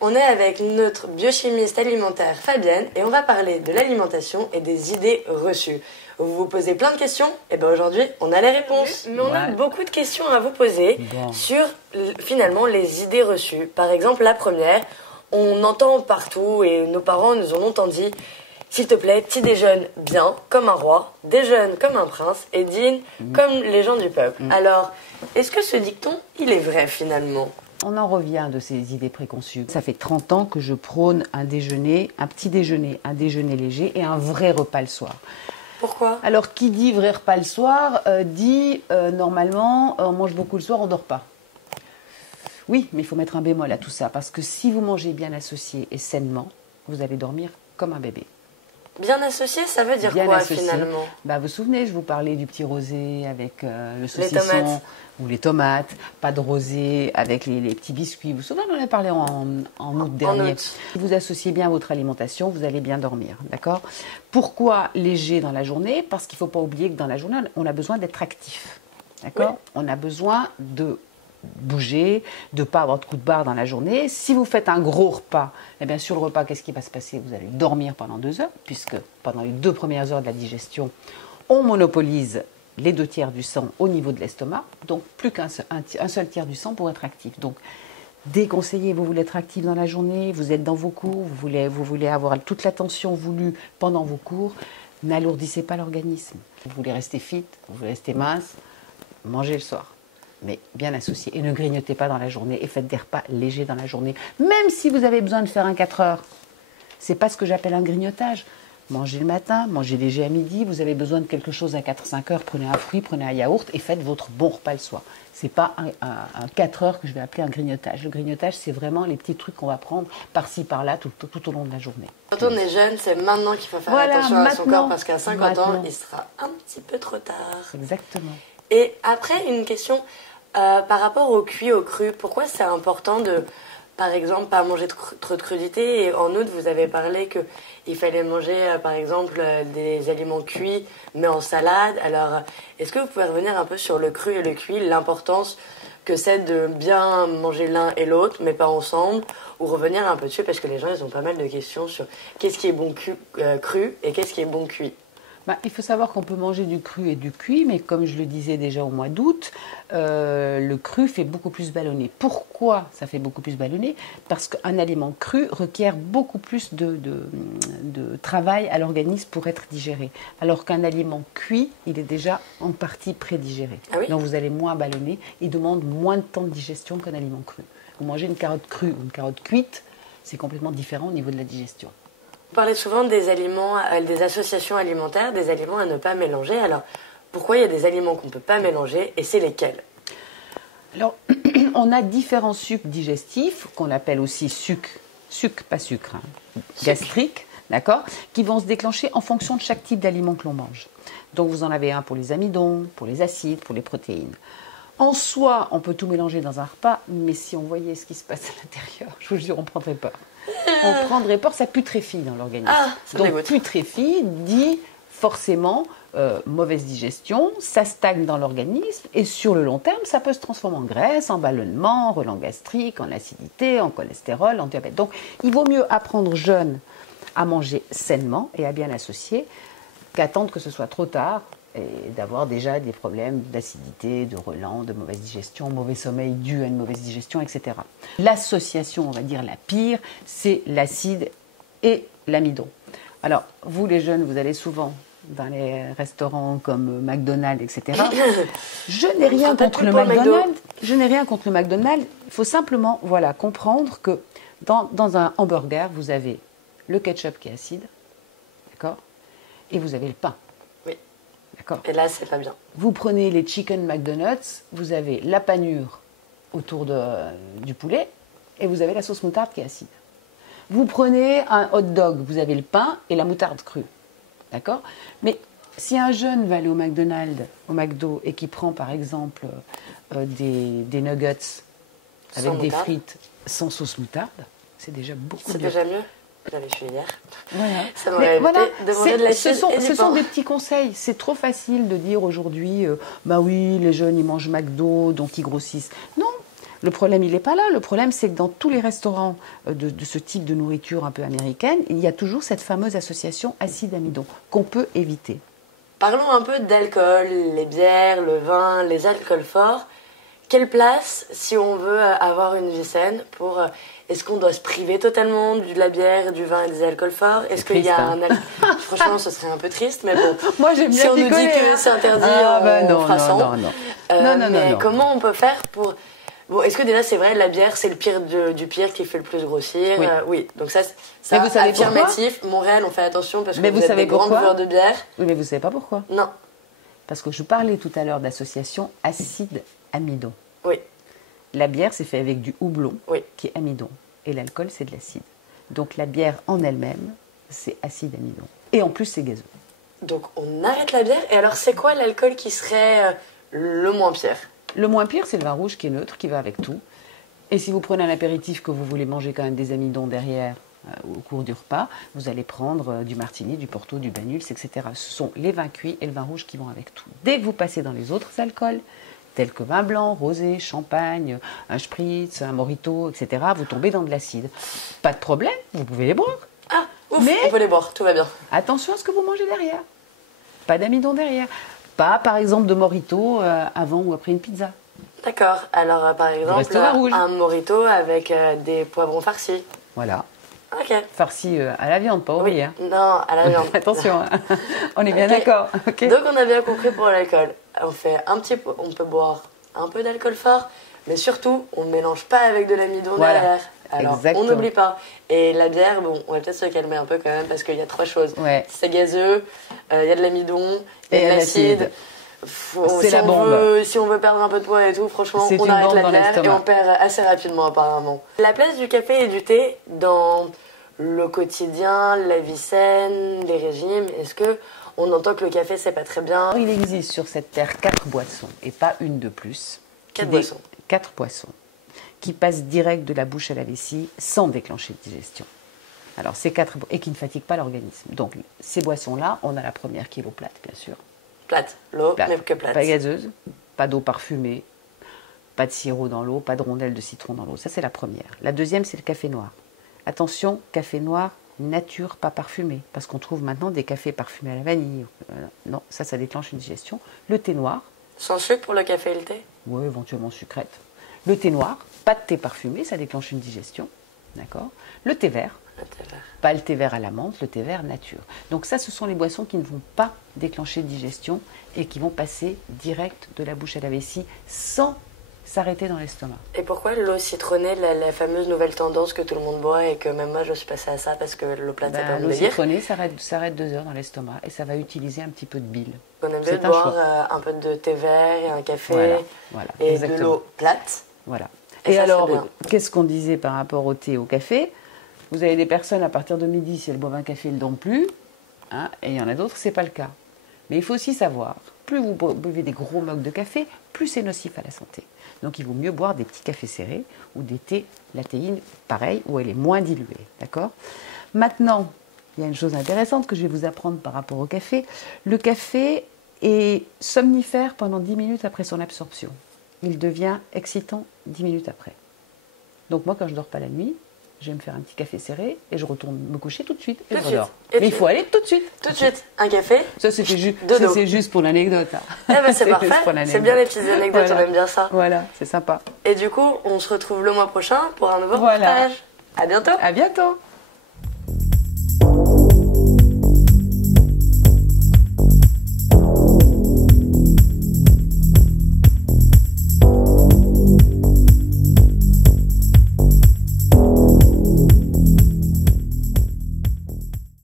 on est avec notre biochimiste alimentaire Fabienne et on va parler de l'alimentation et des idées reçues. Vous vous posez plein de questions, et bien aujourd'hui, on a les réponses. Mais on a beaucoup de questions à vous poser sur finalement les idées reçues. Par exemple, la première, on entend partout et nos parents nous ont longtemps dit « S'il te plaît, tu déjeunes bien, comme un roi, déjeune comme un prince et dîne comme les gens du peuple. » Alors, est-ce que ce dicton, il est vrai finalement ? On en revient de ces idées préconçues. Ça fait 30 ans que je prône un déjeuner, un petit déjeuner, un déjeuner léger et un vrai repas le soir. Pourquoi ? Alors, qui dit vrai repas le soir, dit normalement, on mange beaucoup le soir, on ne dort pas. Oui, mais il faut mettre un bémol à tout ça, parce que si vous mangez bien associé et sainement, vous allez dormir comme un bébé. Bien associé, ça veut dire bien quoi associé, finalement ? Vous vous souvenez, je vous parlais du petit rosé avec le saucisson ou les tomates, pas de rosé avec les petits biscuits. Vous vous souvenez, on en a parlé en août dernier. Si vous associez bien votre alimentation, vous allez bien dormir, d'accord ? Pourquoi léger dans la journée ? Parce qu'il ne faut pas oublier que dans la journée, on a besoin d'être actif, d'accord ? Oui. On a besoin de bouger, de ne pas avoir de coup de barre dans la journée. Si vous faites un gros repas, eh bien sur le repas, qu'est-ce qui va se passer ? Vous allez dormir pendant 2 heures, puisque pendant les 2 premières heures de la digestion, on monopolise les 2 tiers du sang au niveau de l'estomac, donc plus qu'un seul tiers du sang pour être actif. Donc déconseillé, vous voulez être actif dans la journée, vous êtes dans vos cours, vous voulez avoir toute l'attention voulue pendant vos cours, n'alourdissez pas l'organisme. Vous voulez rester fit, vous voulez rester mince, mangez le soir. Mais bien associé. Et ne grignotez pas dans la journée et faites des repas légers dans la journée. Même si vous avez besoin de faire un 4 heures. Ce n'est pas ce que j'appelle un grignotage. Mangez le matin, mangez léger à midi. Vous avez besoin de quelque chose à 4-5 heures. Prenez un fruit, prenez un yaourt et faites votre bon repas le soir. Ce n'est pas un 4 heures que je vais appeler un grignotage. Le grignotage, c'est vraiment les petits trucs qu'on va prendre par-ci, par-là, tout au long de la journée. Quand on est jeune, c'est maintenant qu'il faut faire attention à son corps parce qu'à 50 ans, il sera un petit peu trop tard. Exactement. Et après, une question... par rapport au cuit, au cru, pourquoi c'est important de, par exemple, pas manger trop de crudité ? Et en outre, vous avez parlé qu'il fallait manger, par exemple, des aliments cuits, mais en salade. Alors, est-ce que vous pouvez revenir un peu sur le cru et le cuit, l'importance que c'est de bien manger l'un et l'autre, mais pas ensemble, ou revenir un peu dessus, parce que les gens, ils ont pas mal de questions sur qu'est-ce qui est bon cru et qu'est-ce qui est bon cuit. Il faut savoir qu'on peut manger du cru et du cuit, mais comme je le disais déjà au mois d'août, le cru fait beaucoup plus ballonner. Pourquoi ça fait beaucoup plus ballonner ? Parce qu'un aliment cru requiert beaucoup plus de travail à l'organisme pour être digéré. Alors qu'un aliment cuit, il est déjà en partie prédigéré. Ah oui ? Donc vous allez moins ballonner, il demande moins de temps de digestion qu'un aliment cru. Vous mangez une carotte crue ou une carotte cuite, c'est complètement différent au niveau de la digestion. Vous parlez souvent des aliments, des associations alimentaires, des aliments à ne pas mélanger. Alors, pourquoi il y a des aliments qu'on ne peut pas mélanger et c'est lesquels ? Alors, on a différents sucs digestifs, qu'on appelle aussi gastriques, d'accord, qui vont se déclencher en fonction de chaque type d'aliment que l'on mange. Donc, vous en avez un pour les amidons, pour les acides, pour les protéines. En soi, on peut tout mélanger dans un repas, mais si on voyait ce qui se passe à l'intérieur, je vous jure, on prendrait peur. On prendrait peur, ça putréfie dans l'organisme. Donc putréfie dit forcément mauvaise digestion, ça stagne dans l'organisme et sur le long terme, ça peut se transformer en graisse, en ballonnement, en relent gastrique, en acidité, en cholestérol, en diabète. Donc il vaut mieux apprendre jeune à manger sainement et à bien l'associer qu'attendre que ce soit trop tard et d'avoir déjà des problèmes d'acidité, de relent, de mauvaise digestion, mauvais sommeil dû à une mauvaise digestion, etc. L'association, on va dire la pire, c'est l'acide et l'amidon. Alors, vous les jeunes, vous allez souvent dans les restaurants comme McDonald's, etc. Je n'ai rien contre le McDonald's. Je n'ai rien contre le McDonald's. Il faut simplement comprendre que dans un hamburger, vous avez le ketchup qui est acide, d'accord ? Et vous avez le pain. D'accord. Et là, c'est pas bien. Vous prenez les chicken McDonald's, vous avez la panure autour du poulet et vous avez la sauce moutarde qui est acide. Vous prenez un hot dog, vous avez le pain et la moutarde crue. D'accord ? Mais si un jeune va aller au McDonald's, au McDo, et qui prend par exemple des nuggets avec des frites sans sauce moutarde, c'est déjà beaucoup mieux. C'est déjà mieux ? J'avais fait hier. Voilà. Ça m'aurait évité de manger de la Ce sont des petits conseils. C'est trop facile de dire aujourd'hui, oui, les jeunes, ils mangent McDo, donc ils grossissent. Non, Le problème, il n'est pas là. Le problème, c'est que dans tous les restaurants de ce type de nourriture un peu américaine, il y a toujours cette fameuse association acide-amidon qu'on peut éviter. Parlons un peu d'alcool, les bières, le vin, les alcools forts. Quelle place, si on veut avoir une vie saine, est-ce qu'on doit se priver totalement de la bière, du vin et des alcools forts? Est-ce qu'il y a un Franchement, ce serait un peu triste, mais bon. Moi, j'aime bien si on nous dit que c'est interdit, on fera sans. Non. Comment on peut faire pour... Bon, est-ce que déjà c'est vrai, la bière c'est le pire du pire qui fait le plus grossir? Oui. Oui. Donc ça vous savez affirmatif. Montréal, on fait attention parce que vous êtes des grands buveurs de bière. Oui, mais vous savez pas pourquoi? Non. Parce que je parlais tout à l'heure d'association acide-amidon. Oui. La bière, c'est fait avec du houblon, oui, qui est amidon. Et l'alcool, c'est de l'acide. Donc la bière en elle-même, c'est acide-amidon. Et en plus, c'est gazeux. Donc on arrête la bière. Et alors, c'est quoi l'alcool qui serait le moins pire? Le moins pire, c'est le vin rouge qui est neutre, qui va avec tout. Et si vous prenez un apéritif que vous voulez manger quand même des amidons derrière, au cours du repas, vous allez prendre du martini, du porto, du banuls, etc. Ce sont les vins cuits et le vin rouge qui vont avec tout. Dès que vous passez dans les autres alcools, tels que vin blanc, rosé, champagne, un spritz, un mojito, etc., vous tombez dans de l'acide. Pas de problème, vous pouvez les boire. Ah, ouf, mais on peut les boire, tout va bien. Attention à ce que vous mangez derrière. Pas d'amidon derrière. Pas, par exemple, de mojito avant ou après une pizza. D'accord. Alors, par exemple, un mojito avec des poivrons farcis. Voilà. Ok. Farcis à la viande, pas au riz. Hein. Non, à la viande. Attention, hein. On est bien d'accord. Okay. Donc, on a bien compris pour l'alcool. On peut boire un peu d'alcool fort, mais surtout, on ne mélange pas avec de l'amidon derrière. Alors, on n'oublie pas. Et la bière, bon, on va peut-être se calmer un peu quand même, parce qu'il y a 3 choses. Ouais. C'est gazeux, il y a de l'amidon, il y a de l'acide. C'est la bombe. Si on veut perdre un peu de poids et tout, franchement, on arrête la bière et on perd assez rapidement apparemment. La place du café et du thé dans le quotidien, la vie saine, les régimes, est-ce que on entend que le café c'est pas très bien? Il existe sur cette terre 4 boissons et pas une de plus. 4 boissons. 4 boissons qui passent direct de la bouche à la vessie sans déclencher de digestion. Alors ces 4 et qui ne fatiguent pas l'organisme. Donc ces boissons-là, on a la première qui est l'eau plate, bien sûr. Plate, l'eau, mais que plate. Pas gazeuse, pas d'eau parfumée, pas de sirop dans l'eau, pas de rondelles de citron dans l'eau. Ça, c'est la première. La deuxième, c'est le café noir. Attention, café noir, nature, pas parfumé. Parce qu'on trouve maintenant des cafés parfumés à la vanille. Non, ça déclenche une digestion. Le thé noir. Sans sucre pour le café et le thé? Oui, éventuellement sucrète. Le thé noir, pas de thé parfumé, ça déclenche une digestion. D'accord. Le thé vert. Pas le thé vert à la menthe, le thé vert nature. Donc ça, ce sont les boissons qui ne vont pas déclencher de digestion et qui vont passer direct de la bouche à la vessie sans s'arrêter dans l'estomac. Et pourquoi l'eau citronnée, la fameuse nouvelle tendance que tout le monde boit et que même moi je suis passée à ça parce que l'eau plate c'est pas mon délire? L'eau citronnée, ça reste 2 heures dans l'estomac et ça va utiliser un petit peu de bile. On aime bien boire un peu de thé vert et un café et exactement. De l'eau plate. Voilà. Et alors, qu'est-ce qu'on disait par rapport au thé et au café? Vous avez des personnes, à partir de midi, si elles boivent un café, elles ne dorment plus. Hein, et il y en a d'autres, ce n'est pas le cas. Mais il faut aussi savoir, plus vous buvez des gros mugs de café, plus c'est nocif à la santé. Donc il vaut mieux boire des petits cafés serrés ou des thés, la théine, pareil, où elle est moins diluée. D'accord ? Maintenant, il y a une chose intéressante que je vais vous apprendre par rapport au café. Le café est somnifère pendant 10 minutes après son absorption. Il devient excitant 10 minutes après. Donc moi, quand je ne dors pas la nuit, je vais me faire un petit café serré et je retourne me coucher tout de suite et je dors. Mais il faut aller tout de suite. Tout de suite. Un café. Ça, c'est juste pour l'anecdote. Hein. Eh ben, c'est parfait. C'est bien les petites anecdotes, on aime bien ça. Voilà, c'est sympa. Et du coup, on se retrouve le mois prochain pour un nouveau reportage. À bientôt. À bientôt.